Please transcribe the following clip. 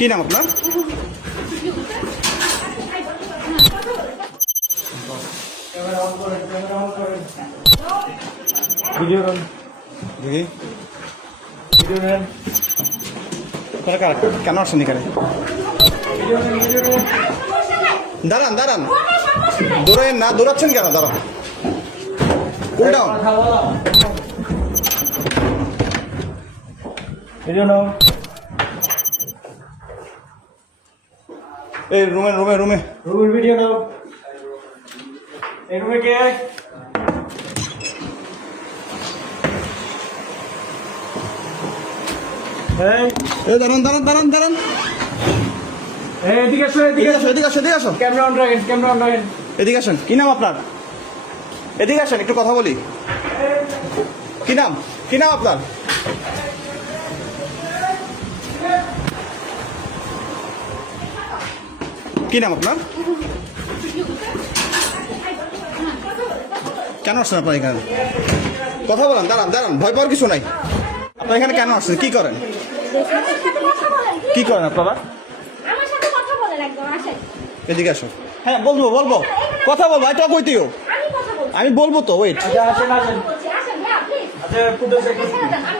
কি নাম আপনার? কেন আসছেন এখানে? দাঁড়ান দাঁড়ান, দৌড়াইন না, দৌড়াচ্ছেন কেন? দাঁড়ান, কুল ডাউন। এই রুমে রুমে রুমে রুমের ভিডিও নাও। এই রুমে কে? এই দাঁড়ান দাঁড়ান দাঁড়ান দাঁড়ান, এদিকে আসো, এদিকে আসো এদিকে আসো এদিকে আসো, ক্যামেরা অন রাখেন, ক্যামেরা অন রাখেন। এদিকে আসেন। কি নাম আপনার? এদিকে আসেন, একটু কথা বলি। কি নাম? কি নাম আপনার? কি নাম আপনার? কেন আসছেন আপনার এখানে? কথা বলেন। দাঁড়ান দাঁড়ান, ভয় পাওয়ার কিছু নাই। আপনার এখানে কেন আসছেন? কি করেন? কি করেন আপনারা? আমার সাথে কথা বলেন একদম, আসেন। এদিকে আসো। হ্যাঁ বলবো বলবো, কথা বলবো, এটা কইতেও আমি কথা বলছি। আমি বলবো তো। ওয়েট। আচ্ছা আসেন আসেন। আসেন ভাইয়া, প্লিজ। আচ্ছা ফুটেজ ছেড়ে দেন, আমি